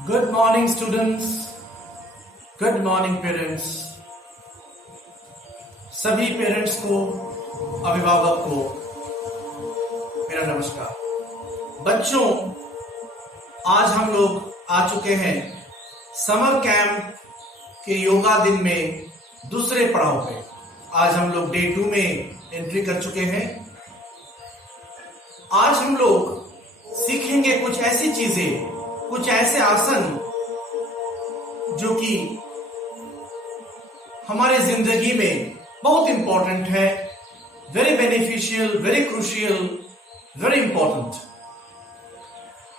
Good morning, students. Good morning, parents. सभी parents को, अभिभावक को मेरा नमस्कार। बच्चों, आज हम लोग आ चुके हैं समर कैंप के योगा दिन में दूसरे पड़ाव पे। आज हम लोग डे 2 में एंट्री कर चुके हैं। आज हम लोग सीखेंगे कुछ ऐसी चीजें, कुछ ऐसे आसन जो कि हमारे जिंदगी में बहुत इंपॉर्टेंट है, very beneficial, very crucial, very important.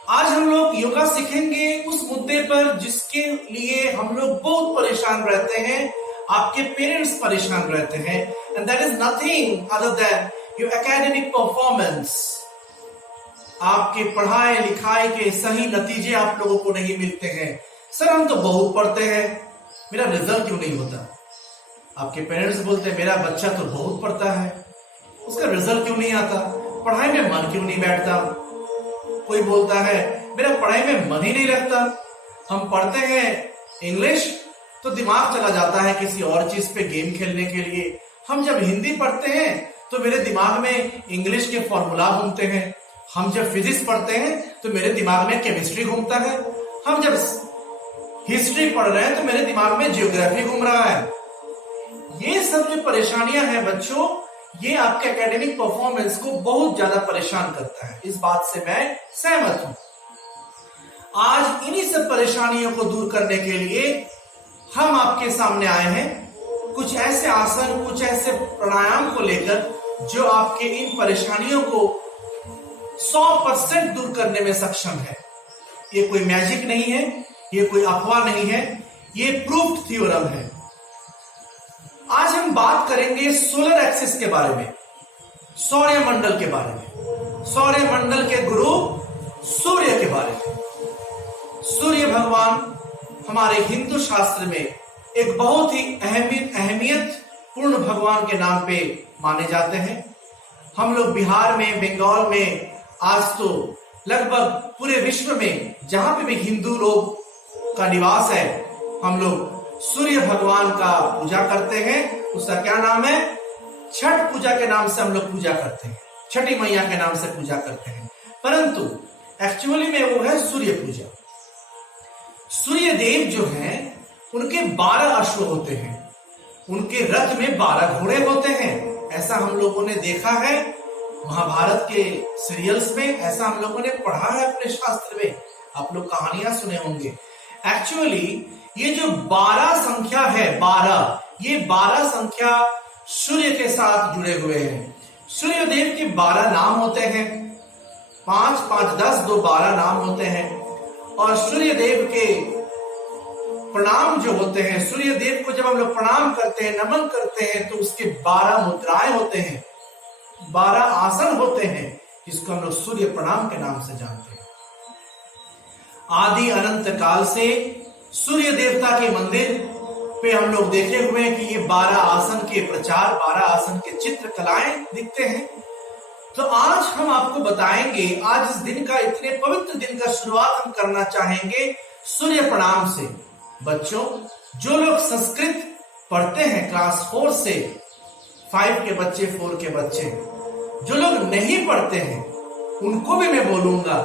आज हम लोग योगा सीखेंगे उस मुद्दे पर जिसके लिए हम लोग बहुत परेशान रहते हैं, आपके पेरेंट्स परेशान रहते हैं, and that is nothing other than your academic performance. आपके पढ़ाई लिखाई के सही नतीजे आप लोगों को नहीं मिलते हैं। सर, हम तो बहुत पढ़ते हैं, मेरा रिजल्ट क्यों नहीं होता? आपके पेरेंट्स बोलते हैं मेरा बच्चा तो बहुत पढ़ता है, उसका रिजल्ट क्यों नहीं आता? पढ़ाई में मन क्यों नहीं बैठता? कोई बोलता है मेरा पढ़ाई में मन ही नहीं लगता। हम पढ़ते हैं इंग्लिश तो दिमाग चला जाता है किसी और चीज पे, गेम खेलने के लिए। हम जब हिंदी पढ़ते हैं तो मेरे दिमाग में इंग्लिश के फॉर्मूला घूमते हैं। हम जब फिजिक्स पढ़ते हैं तो मेरे दिमाग में केमिस्ट्री घूमता है। हम जब हिस्ट्री पढ़ रहे हैं तो मेरे दिमाग में जियोग्राफी घूम रहा है। ये सब जो परेशानियां हैं बच्चों, ये आपके एकेडमिक परफॉर्मेंस को बहुत ज्यादा परेशान करता है। इस बात से मैं सहमत हूं। आज इन्हीं सब परेशानियों को दूर करने के लिए हम आपके सामने आए हैं, कुछ ऐसे आसन, कुछ ऐसे प्राणायाम को लेकर जो आपके इन परेशानियों को 100% दूर करने में सक्षम है। ये कोई मैजिक नहीं है, ये कोई अफवाह नहीं है, ये प्रूफ्ड थ्योरम है। आज हम बात करेंगे सोलर एक्सिस के बारे में, सौर्य मंडल के बारे में, सौर्य मंडल के गुरु सूर्य के बारे में। सूर्य भगवान हमारे हिंदू शास्त्र में एक बहुत ही अहमियत पूर्ण भगवान के नाम पे माने जाते हैं। हम लोग बिहार में, बंगाल में, आज तो लगभग पूरे विश्व में जहां पे भी हिंदू लोग का निवास है, हम लोग सूर्य भगवान का पूजा करते हैं। उसका क्या नाम है? छठ पूजा के नाम से हम लोग पूजा करते हैं, छठी मैया के नाम से पूजा करते हैं, परंतु एक्चुअली में वो है सूर्य पूजा। सूर्य देव जो हैं उनके 12 अश्व होते हैं, उनके रथ में 12 घोड़े होते हैं। ऐसा हम लोगों ने देखा है महाभारत के सीरियल्स में, ऐसा हम लोगों ने पढ़ा है अपने शास्त्र में, आप लोग कहानियां सुने होंगे। एक्चुअली ये जो 12 संख्या है, 12, ये 12 संख्या सूर्य के साथ जुड़े हुए हैं। सूर्य देव के 12 नाम होते हैं, 5, 5, 10, 2, 12 नाम होते हैं। और सूर्य देव के प्रणाम जो होते हैं, सूर्य देव को जब हम लोग प्रणाम करते हैं, नमन करते हैं, तो उसके 12 मुद्राएं होते हैं, 12 आसन होते हैं, जिसको हम लोग सूर्य प्रणाम के नाम से जानते हैं। आदि अनंत काल से सूर्य देवता के मंदिर पे हम लोग देखे हुए हैं कि ये 12 आसन के प्रचार, 12 आसन के चित्रकलाएं दिखते हैं। तो आज हम आपको बताएंगे, आज इस दिन का, इतने पवित्र दिन का शुरुआत हम करना चाहेंगे सूर्य प्रणाम से। बच्चों, जो लोग संस्कृत पढ़ते हैं क्लास 4 से 5 के बच्चे, 4 के बच्चे, जो लोग नहीं पढ़ते हैं उनको भी मैं बोलूंगा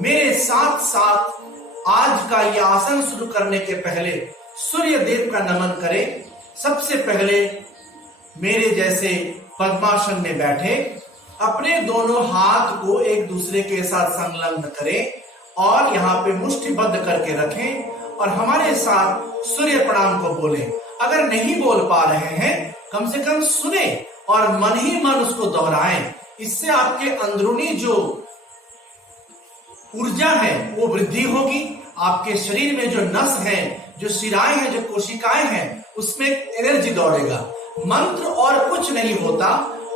मेरे साथ साथ आज का यह आसन शुरू करने के पहले सूर्य देव का नमन करें। सबसे पहले मेरे जैसे पद्मासन में बैठे, अपने दोनों हाथ को एक दूसरे के साथ संलग्न करें और यहाँ पे मुष्टिबद्ध करके रखें और हमारे साथ सूर्य प्रणाम को बोलें। अगर नहीं बोल पा रहे हैं, कम से कम सुने और मन ही मन उसको दोहराएं। इससे आपके अंदरूनी जो ऊर्जा है वो वृद्धि होगी। आपके शरीर में जो नस है, जो शिराएं हैं, जो कोशिकाएं हैं, उसमें एनर्जी दौड़ेगा। मंत्र और कुछ नहीं होता,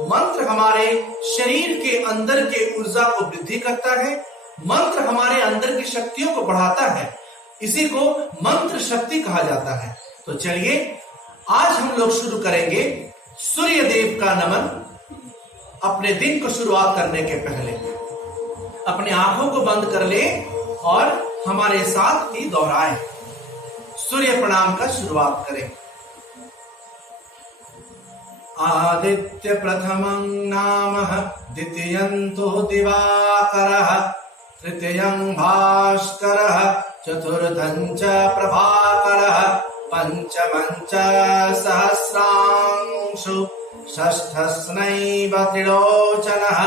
मंत्र हमारे शरीर के अंदर के ऊर्जा को वृद्धि करता है, मंत्र हमारे अंदर की शक्तियों को बढ़ाता है, इसी को मंत्र शक्ति कहा जाता है। तो चलिए आज हम लोग शुरू करेंगे सूर्य देव का नमन। अपने दिन को शुरुआत करने के पहले अपने आंखों को बंद कर ले और हमारे साथ ही दोहराएं। सूर्य प्रणाम का शुरुआत करें। आदित्य प्रथमं नामः, द्वितीयं तु दिवाकरः, तृतीयं भास्करः, चतुर्थं च प्रभाकरः, पंचमं च सहस्रांशु, षष्ठस्नैव त्रिलोचनः,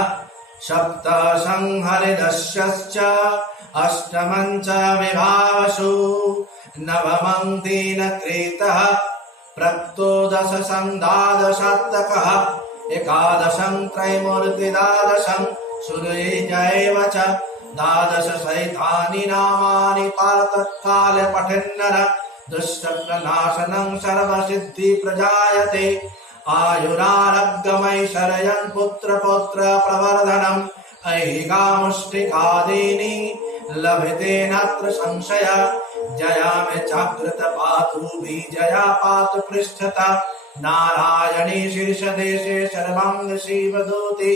सप्तमं हरिदशश्च, अष्टमं च विभावसु, नवमं दीनकृतः, प्रक्तोदशं द्वादशात्मकः, एकादशं त्रैमूर्तिर्द्वादशं सूर्यैव च, द्वादश सैतानि नामानि तत्काले पठन्नर, दुष्टप्रनाशनं सर्वसिद्धि प्रजायते, आयुरारोग्यमैश्वर्यं पुत्रपौत्र प्रवर्धनम्, ऐहिकामुष्टिकादीनि लभते नात्र संशय, जया में जागृत पातु बीजया पातु पृष्ठता, नारायणी शीर्ष देशे सर्वांग शिवदूति,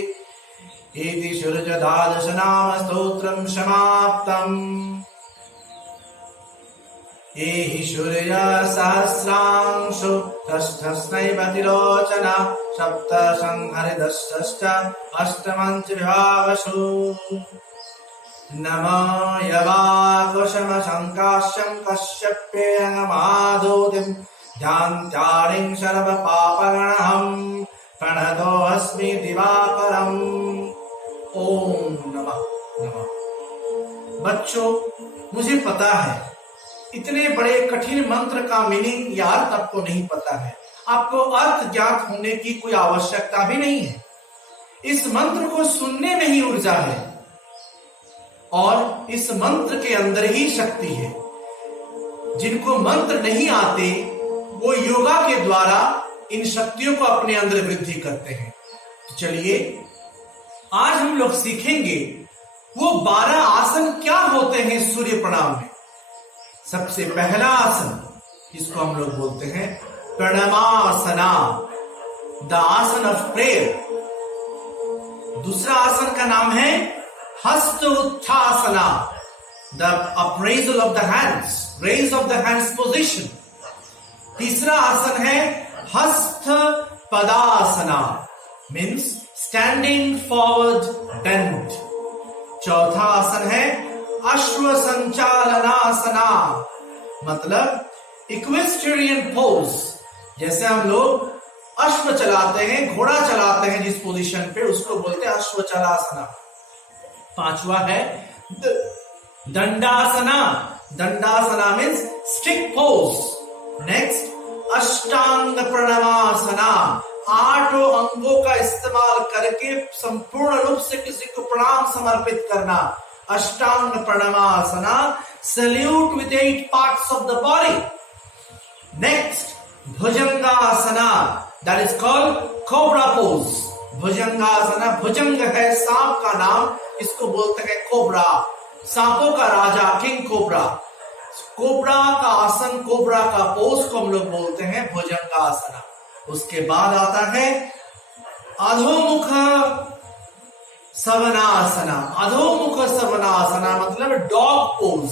इति सूर्य द्वादश नाम स्तोत्रम समाप्तम्। एहि सूर्य सहस्रांशु, षष्ठस्नैव त्रिलोचन, सप्तशं हरिदशश्च, अष्टमं च विभावसु। नमो यवाकुशमशङ्काश्यं कश्यप्येयमादोतिं, ध्यान्त्यारिं सर्वपापगणहं, प्रणतोऽस्मि दिवाकरम्। ओम नमः नमः। बच्चों, मुझे पता है इतने बड़े कठिन मंत्र का मीनिंग या अर्थ आपको नहीं पता है। आपको अर्थ ज्ञात होने की कोई आवश्यकता भी नहीं है। इस मंत्र को सुनने में ही ऊर्जा है और इस मंत्र के अंदर ही शक्ति है। जिनको मंत्र नहीं आते वो योगा के द्वारा इन शक्तियों को अपने अंदर वृद्धि करते हैं। तो चलिए आज हम लोग सीखेंगे वो 12 आसन क्या होते हैं सूर्य प्रणाम में। सबसे पहला आसन इसको हम लोग बोलते हैं pranamasana, the asana of prayer. दूसरा आसन का नाम है hasta utthasana, the appraisal of the hands, raise of the hands position. तीसरा आसन है hasta padasana, means standing forward bend. चौथा आसन है अश्व संचालनासना, मतलब इक्वेस्ट्रियन पोज। जैसे हम लोग अश्व चलाते हैं, घोड़ा चलाते हैं जिस पोजीशन पे, उसको बोलते हैं अश्व चलासना। पांचवा है दंडासना, दंडासना मीन्स स्टिक पोज। नेक्स्ट अष्टांग प्रणमासना, 8 अंगों का इस्तेमाल करके संपूर्ण रूप से किसी को प्रणाम समर्पित करना, ashtanga pranamasana. Salute with 8 parts of the body. Next bhujangasana, that is called cobra pose. Bhujangasana, भुजंग है सांप का नाम, इसको बोलते हैं कोबरा, सांपों का राजा, किंग कोबरा। कोबरा का आसन, कोबरा का पोज को हम लोग बोलते हैं भुजंगासना। उसके बाद आता है अधोमुख सवनासना। अधोमुख सवनासना मतलब डॉग पोज।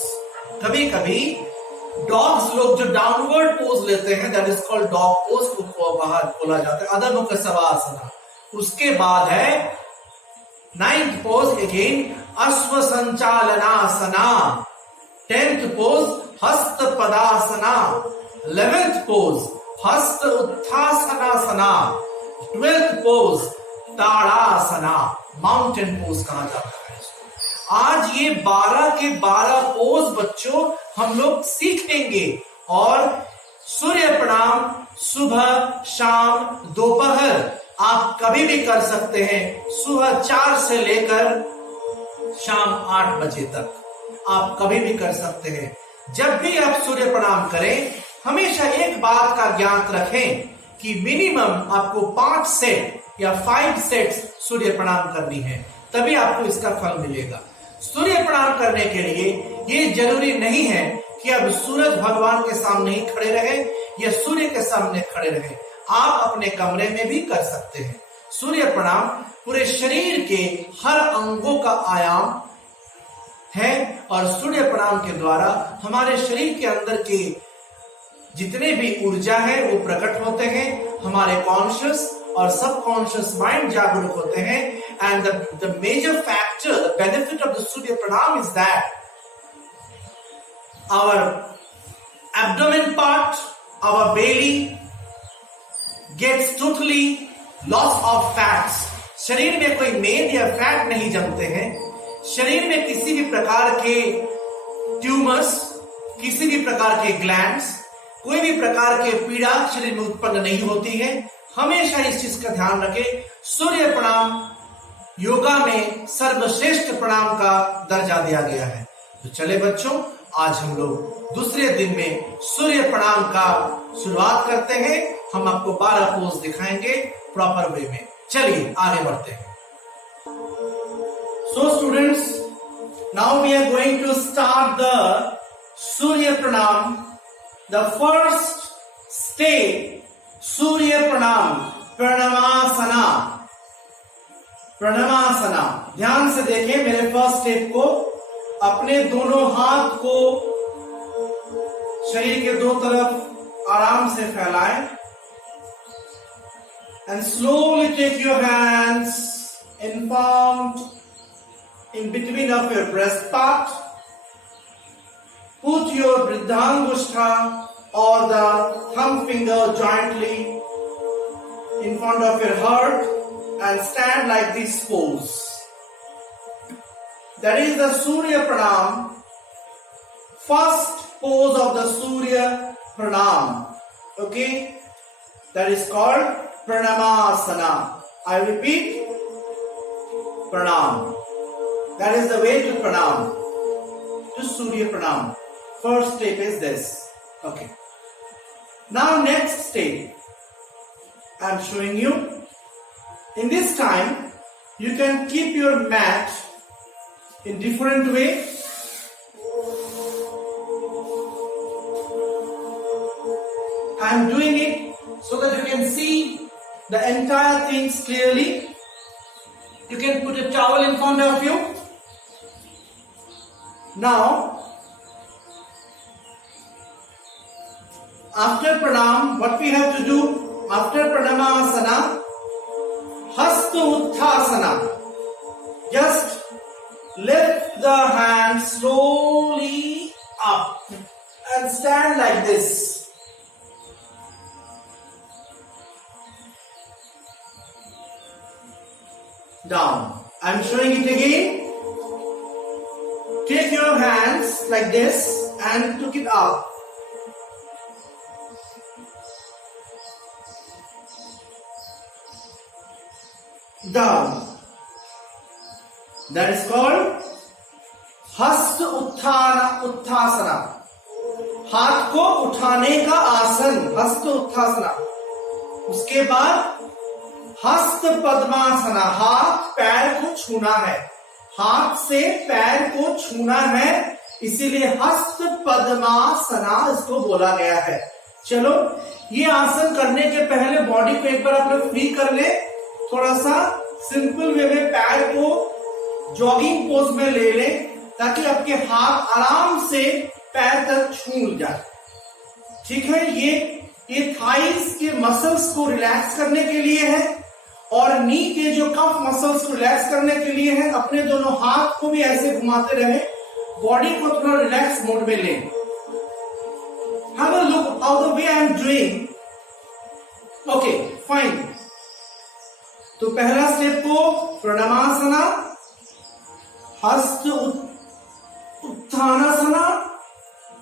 कभी कभी डॉग्स लोग जो डाउनवर्ड पोज लेते हैं, that is called dog pose, को बाहर बोला जाता है अधोमुख सवासना। उसके बाद है 9th पोज अगेन अश्व संचालनासना। 10th पोज हस्त पदासना। 11th पोज हस्त उत्थासनासना। 12th पोज ताड़ासना, माउंटेन पोज कहा जाता है। आज ये 12 के 12 पोज बच्चों हम लोग सीखेंगे और सूर्य प्रणाम सुबह, शाम, दोपहर आप कभी भी कर सकते हैं। सुबह 4 से लेकर शाम 8 बजे तक आप कभी भी कर सकते हैं। जब भी आप सूर्य प्रणाम करें हमेशा एक बात का ज्ञात रखें कि मिनिमम आपको 5 सेट या 5 सेट्स सूर्य प्रणाम करनी है, तभी आपको इसका फल मिलेगा। सूर्य प्रणाम करने के लिए ये जरूरी नहीं है कि आप सूरज भगवान के सामने ही खड़े रहे या सूर्य के सामने खड़े रहे। आप अपने कमरे में भी कर सकते हैं। सूर्य प्रणाम पूरे शरीर के हर अंगों का आयाम है और सूर्य प्रणाम के द्वारा हमारे शरीर के अंदर के जितने भी ऊर्जा है वो प्रकट होते हैं, हमारे कॉन्शियस और सबकॉन्शियस माइंड जागरूक होते हैं। And the major factor, the benefit of the surya pranam is that our abdomen part, our belly gets totally loss of fats. शरीर में कोई मेद या फैट नहीं जमते हैं। शरीर में किसी भी प्रकार के ट्यूमर्स, किसी भी प्रकार के ग्लैंड्स, कोई भी प्रकार के पीड़ा शरीर में उत्पन्न नहीं होती है। हमेशा इस चीज का ध्यान रखें। सूर्य प्रणाम योगा में सर्वश्रेष्ठ प्रणाम का दर्जा दिया गया है। तो चले बच्चों, आज हम लोग दूसरे दिन में सूर्य प्रणाम का शुरुआत करते हैं। हम आपको 12 पोज दिखाएंगे प्रॉपर वे में। चलिए आगे बढ़ते हैं। So students, now we are going to start the surya pranam. The first step सूर्य प्रणाम, प्रणवासना। प्रणवासना, ध्यान से देखें मेरे फर्स्ट स्टेप को। अपने दोनों हाथ को शरीर के दो तरफ आराम से फैलाएं and slowly take your hands in front in between of your breast part. Put your vriddhangushtha और the thumb finger jointly in front of your heart and stand like this pose. That is the Surya Pranam, first pose of the Surya Pranam. Okay, that is called Pranamasana. I repeat, Pranam. That is the way to Pranam, to Surya Pranam. First step is this. Okay. Now next step, I am showing you. In this time, you can keep your mat in different way. I am doing it so that you can see the entire things clearly. You can put a towel in front of you. Now, after pranam, what we have to do? After pranamasana, hasta utthasana. Just lift the hand slowly up and stand like this. Down. I'm showing it again. Take your hands like this and took it up. Down. That is called हस्त उत्थासना। हाथ को उठाने का आसन, हस्त उत्थासना। उसके बाद हस्त पद्मासना, हाथ पैर को छूना है, हाथ से पैर को छूना है, इसीलिए हस्त पद्मासना इसको बोला गया है। चलो, ये आसन करने के पहले बॉडी को एक बार आप लोग फ्री कर ले। थोड़ा सा सिंपल वे में पैर को जॉगिंग पोज में ले लें ताकि आपके हाथ आराम से पैर तक छू जाए। ठीक है, ये थाइस के मसल्स को रिलैक्स करने के लिए है और नी के जो कफ मसल्स को रिलैक्स करने के लिए है। अपने दोनों हाथ को भी ऐसे घुमाते रहे, बॉडी को थोड़ा रिलैक्स मोड में लें। Have a look how the way I am doing. Okay, fine. तो पहला स्टेप को प्रणमासना, हस्त उत्थानासना,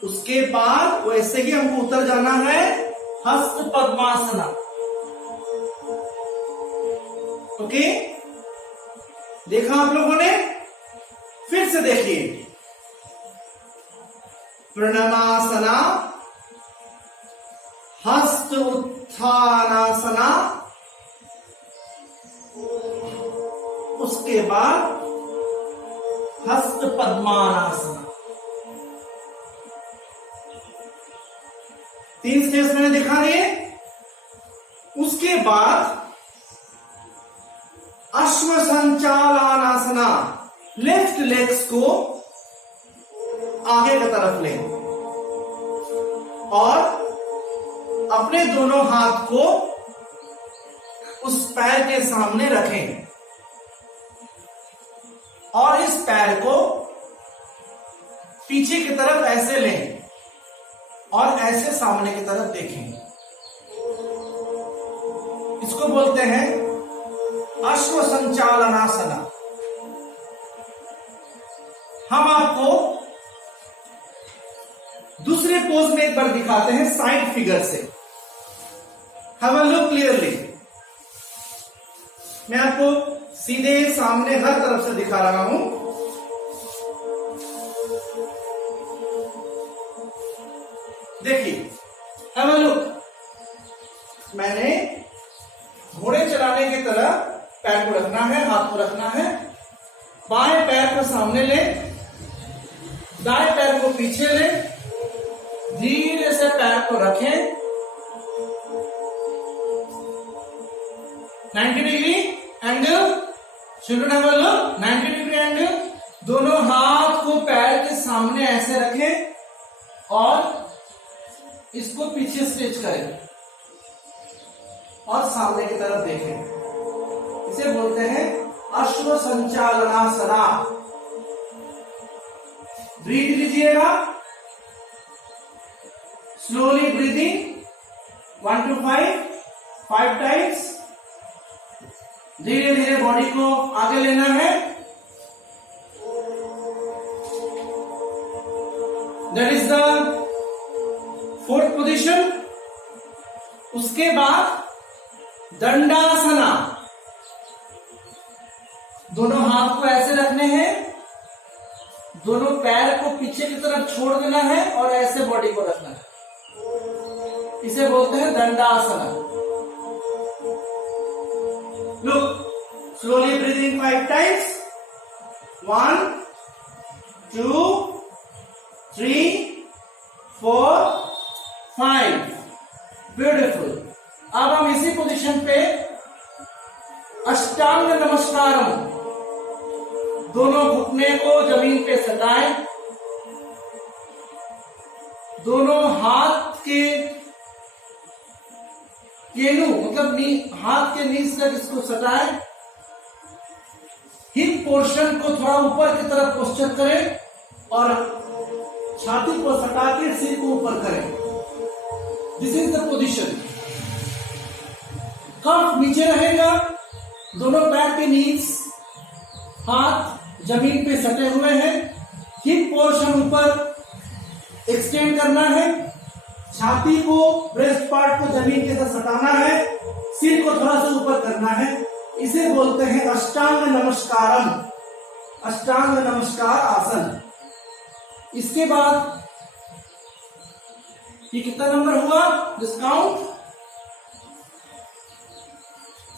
उसके बाद वैसे ही हमको उतर जाना है हस्त पद्मासना। ओके, देखा आप लोगों ने? फिर से देखिए, प्रणमासना, हस्त उत्थानासना, उसके बाद हस्त पद्मासना। 3 स्टेप्स मैंने दिखा दिए। उसके बाद अश्व संचालनासना, लेफ्ट लेग्स को आगे की तरफ लें और अपने दोनों हाथ को उस पैर के सामने रखें और इस पैर को पीछे की तरफ ऐसे लें और ऐसे सामने की तरफ देखें। इसको बोलते हैं अश्व संचालनासना। हम आपको दूसरे पोज में एक बार दिखाते हैं साइड फिगर से। Have a look clearly. मैं आपको सीधे सामने हर तरफ से दिखा रहा हूं। देखिए, हैव अ लुक। मैंने घोड़े चलाने की तरह पैर को रखना है, हाथ को रखना है। बाएं पैर को सामने ले, दाएं पैर को पीछे ले, धीरे से पैर को रखें 90 degree angle. Children have a look. 90 degree angle. दोनों हाथ को पैर के सामने ऐसे रखें और इसको पीछे स्ट्रेच करें और सामने की तरफ देखें। इसे बोलते हैं अश्व संचालनासना। ब्रीथ लीजिएगा, स्लोली ब्रीदिंग 1 to 5 टाइम्स। धीरे धीरे बॉडी को आगे लेना है। That is the 4th position. उसके बाद दंडासना। दोनों हाथ को ऐसे रखने हैं, दोनों पैर को पीछे की तरफ छोड़ देना है और ऐसे बॉडी को रखना है। इसे बोलते हैं दंडासना। Look, slowly breathing 5 times. 1, 2, 3, 4, 5. Beautiful. अब हम इसी पोजीशन पे अष्टांग नमस्कारम। दोनों घुटने को जमीन पे सटाएं, दोनों हाथ के केनू मतलब हाथ के नीचे तक इसको सटाएं। हिप पोर्शन को थोड़ा ऊपर की तरफ पोस्चर करें और छाती को सटा के सिर को ऊपर करें। This is the position. कफ नीचे रहेगा, दोनों पैर के नीचे, हाथ जमीन पे सटे हुए हैं। हिप पोर्शन ऊपर एक्सटेंड करना है, छाती को ब्रेस्ट पार्ट को जमीन के साथ सटाना है, सिर को थोड़ा सा ऊपर करना है। इसे बोलते हैं अष्टांग नमस्कारम, अष्टांग नमस्कार आसन। इसके बाद ये कितना नंबर हुआ? Discount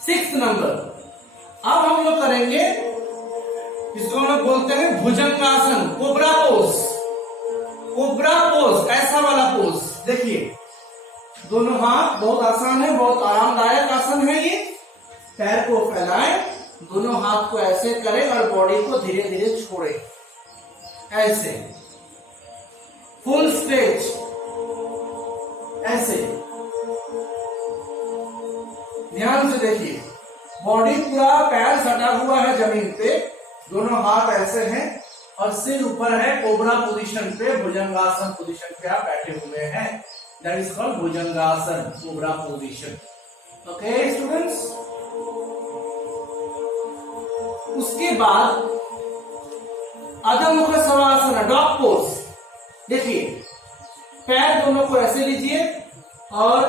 6th number. अब हम लोग करेंगे, इसको हम लोग बोलते हैं भुजंगासन, कोबरा पोज। कोबरा पोज, ऐसा वाला पोज। देखिए, दोनों हाथ, बहुत आसान है, बहुत आरामदायक आसन है ये। पैर को फैलाएं, दोनों हाथ को ऐसे करें और बॉडी को धीरे धीरे छोड़ें, ऐसे फुल स्ट्रेच, ऐसे। ध्यान से देखिए, बॉडी पूरा, पैर सटा हुआ है जमीन पे, दोनों हाथ ऐसे हैं और सिर ऊपर है। कोबरा पोजीशन पे, भुजंगासन पोजीशन पे आप बैठे हुए हैं। That is called bhujangasana, cobra position. Okay students. उसके बाद अधोमुख शवासन, डॉग पोज। देखिए, पैर दोनों को ऐसे लीजिए और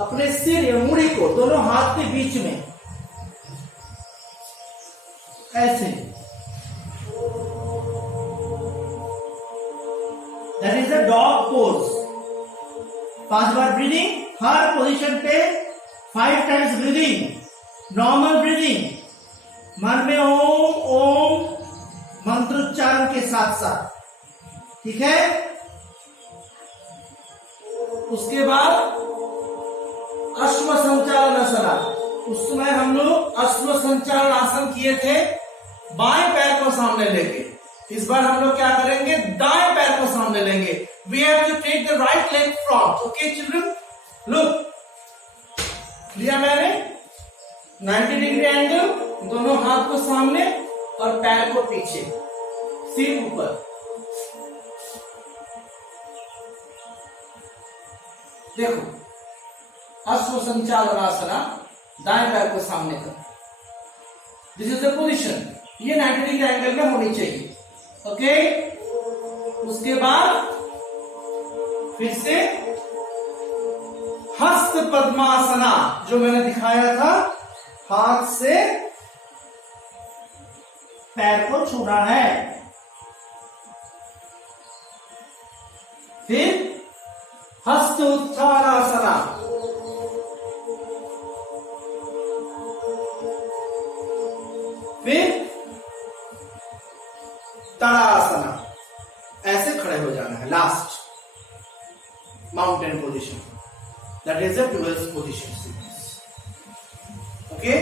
अपने सिर या मूड़ी को दोनों हाथ के बीच में ऐसे। That is the dog pose. 5 bar breathing, her position पे 5 टाइम्स ब्रीदिंग, नॉर्मल ब्रीदिंग। मन में ओम ओम मंत्रोच्चारण के साथ साथ, ठीक है। उसके बाद अश्व संचालन आसन। उस समय हम लोग अश्व संचालन आसन किए थे, बाएं पैर को सामने लेके। इस बार हम लोग क्या करेंगे, दाएं पैर को सामने लेंगे। We have to take the right leg front. Okay children, look, लिया मैंने 90 डिग्री एंगल, दोनों हाथ को सामने और पैर को पीछे, सिर ऊपर। देखो, अश्व संचालनासना, दाएं पैर को सामने कर। This is the position. ये 90 डिग्री एंगल में होनी चाहिए। ओके, उसके बाद फिर से हस्त पद्मासना, जो मैंने दिखाया था, हाथ से पैर को छूना है। फिर हस्त उत्थानासना, फिर तड़ासना, ऐसे खड़े हो जाना है। Last mountain position, that is the 12th position. Okay,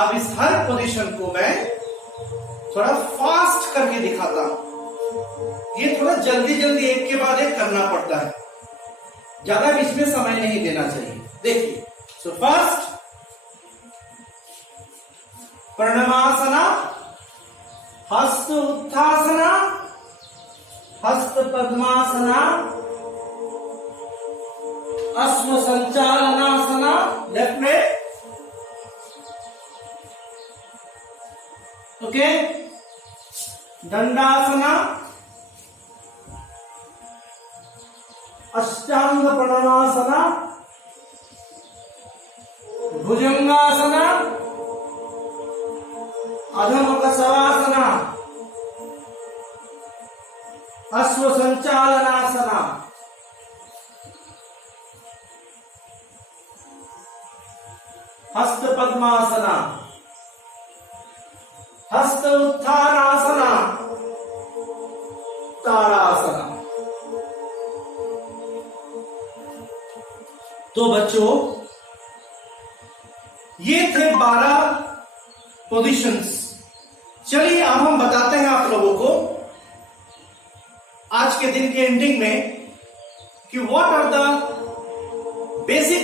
अब इस हर पोजीशन को मैं थोड़ा फास्ट करके दिखाता हूं। ये थोड़ा जल्दी जल्दी एक के बाद एक करना पड़ता है, ज्यादा बीच में समय नहीं देना चाहिए। देखिए, सो फर्स्ट प्रणमासना, हस्त उत्थासना, हस्त पद्मासना, अश्व संचालनासना, लेफ्ट में। ओके, दंडासना, अष्टांग प्रणमासना, भुजंगासना, अधमुख शवासना, अश्व संचालनासना, हस्त पद्मासना, हस्त उत्थानासना, ताड़ासना। तो बच्चों, ये थे 12 पोजीशंस। चलिए अब हम बताते हैं आप लोगों को आज के दिन के एंडिंग में कि what are the basic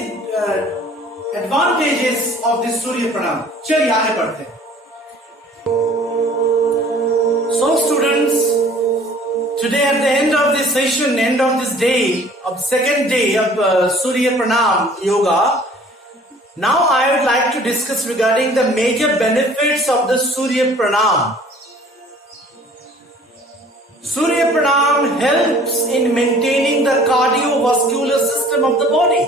advantages of this surya pranam. चलिए आगे बढ़ते हैं। So students, today at the end of this session, end of this day, of second day of Surya Pranam Yoga, now I would like to discuss regarding the major benefits of the Surya Pranam. Surya Pranam helps in maintaining the cardiovascular system of the body.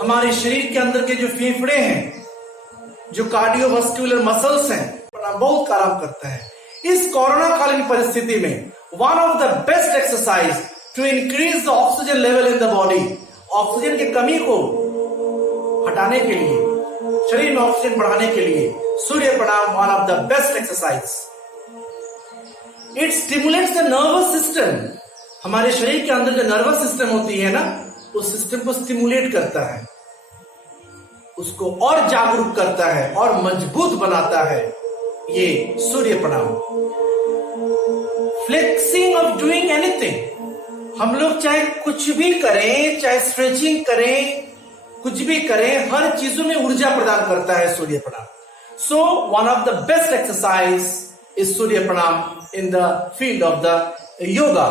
हमारे शरीर के अंदर के जो फेफड़े हैं, जो cardiovascular muscles हैं, बहुत काम करता है। इस कोरोना कालीन परिस्थिति में one of the best exercise to increase the oxygen level in the body, oxygen की कमी को हटाने के लिए, शरीर में ऑक्सीजन बढ़ाने के लिए सूर्य प्रणाम one of the best exercise. It stimulates the nervous system. हमारे शरीर के अंदर जो नर्वस सिस्टम होती है ना, उस सिस्टम को स्टिमुलेट करता है, उसको और जागरूक करता है और मजबूत बनाता है ये सूर्य प्रणाम। फ्लेक्सिंग ऑफ डूइंग एनीथिंग, हम लोग चाहे कुछ भी करें, चाहे स्ट्रेचिंग करें, कुछ भी करें, हर चीजों में ऊर्जा प्रदान करता है surya pranam. So one of the best exercise is surya pranam in the field of the yoga.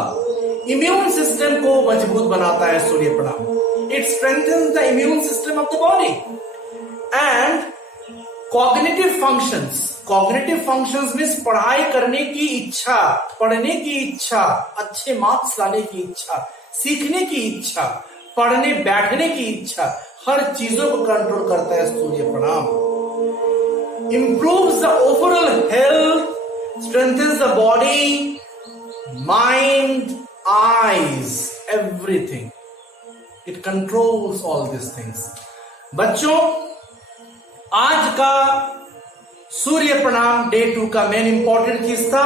Immune system को मजबूत बनाता है surya pranam. It strengthens the immune system of the body and cognitive functions. Cognitive functions means पढ़ाई करने की इच्छा, पढ़ने की इच्छा, अच्छे मार्क्स लाने की इच्छा, सीखने की इच्छा, पढ़ने बैठने की इच्छा, हर चीजों को कंट्रोल करता है सूर्य प्रणाम। Improves the overall health, strengthens the body, mind, eyes, everything. It controls all this things. बच्चों, आज का सूर्य प्रणाम डे 2 का मेन इंपॉर्टेंट चीज था,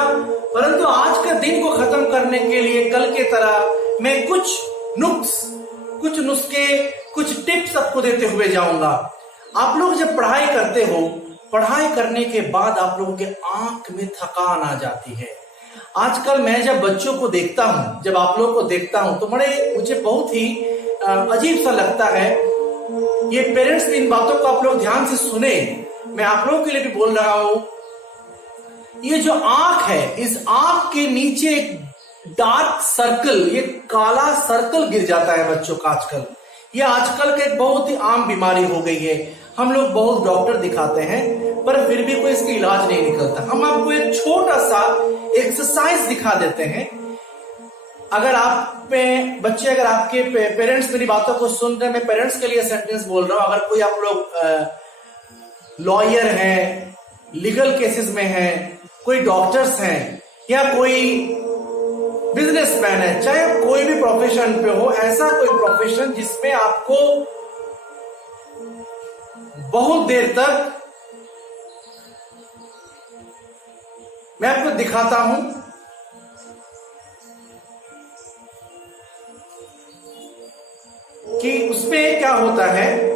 परंतु आज के दिन को खत्म करने के लिए कल के तरह मैं कुछ नुस्खे, कुछ टिप्स आपको देते हुए जाऊंगा। आप लोग जब पढ़ाई करते हो, पढ़ाई करने के बाद आप लोगों के आंख में थकान आ जाती है, आजकल मैं जब बच्चों को देखता हूं, जब आप लोगों को देखता हूं, तो मुझे बहुत ही अजीब सा लगता है। ये पेरेंट्स भी इन बातों को आप लोग ध्यान से सुने, मैं आप लोगों के लिए भी बोल रहा हूं। ये जो आंख है, इस आंख के नीचे एक डार्क सर्कल, ये काला सर्कल गिर जाता है बच्चों का आजकल। ये आजकल का एक बहुत ही आम बीमारी हो गई है। हम लोग बहुत डॉक्टर दिखाते हैं, पर फिर भी कोई इसका इलाज नहीं निकलता। हम आपको एक छोटा सा एक्सरसाइज दिखा देते हैं। अगर आप में बच्चे, अगर आपके पेरेंट्स मेरी बातों को सुन रहे हैं, मैं पेरेंट्स के लिए सेंटेंस बोल रहा हूं। अगर कोई आप लोग लॉयर हैं, लीगल केसेस में हैं, कोई डॉक्टर्स हैं, या कोई बिजनेसमैन है, चाहे आप कोई भी प्रोफेशन पे हो, ऐसा कोई प्रोफेशन जिसमें आपको बहुत देर तक, मैं आपको दिखाता हूं कि उसमें क्या होता है।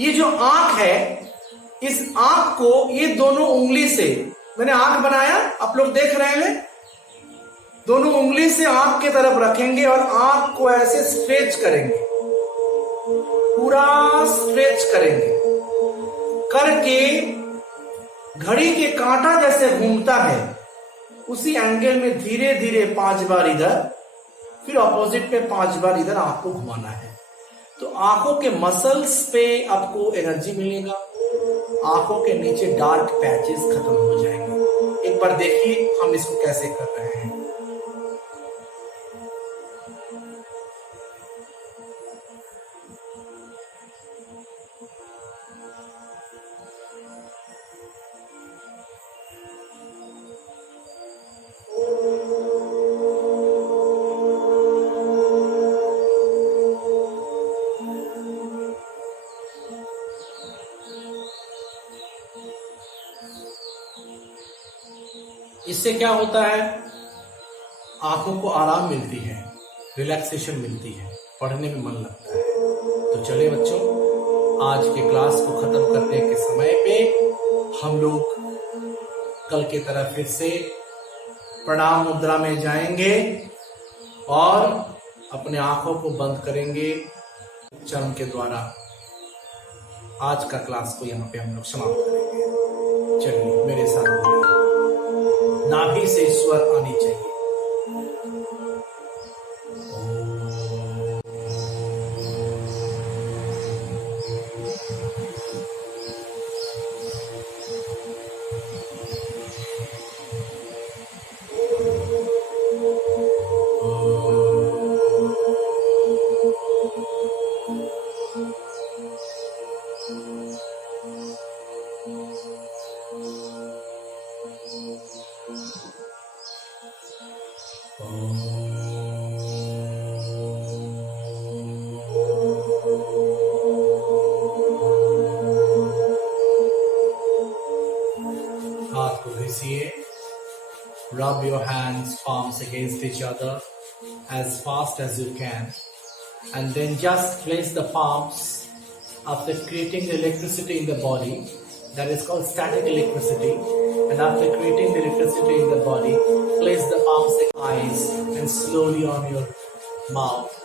ये जो आंख है, इस आंख को ये दोनों उंगली से, मैंने आंख बनाया, आप लोग देख रहे हैं, दोनों उंगली से आंख की तरफ रखेंगे और आंख को ऐसे स्ट्रेच करेंगे, पूरा स्ट्रेच करेंगे करके घड़ी के कांटा जैसे घूमता है, उसी एंगल में धीरे धीरे 5 बार इधर, फिर ऑपोजिट पे 5 बार इधर आंख को घुमाना है। तो आंखों के मसल्स पे आपको एनर्जी मिलेगा, आंखों के नीचे डार्क पैचेस खत्म हो जाएंगे। एक बार देखिए हम इसको कैसे कर रहे हैं। इससे क्या होता है, आंखों को आराम मिलती है, रिलैक्सेशन मिलती है, पढ़ने में मन लगता है। तो चले बच्चों, आज के क्लास को खत्म करने के समय पे हम लोग कल की तरह फिर से प्रणाम मुद्रा में जाएंगे और अपने आंखों को बंद करेंगे उच्चारण के द्वारा। आज का क्लास को यहाँ पे हम लोग समाप्त करेंगे। चलिए मेरे साथ बोलिए, नाभि से स्वर आनी चाहिए। हाथ को घिसिए, rub your hands, palms against each other as fast as you can, and then just place the palms after creating the electricity in the body. That is called static electricity. And after creating the electricity in the body, place the palms in the eyes and slowly on your mouth.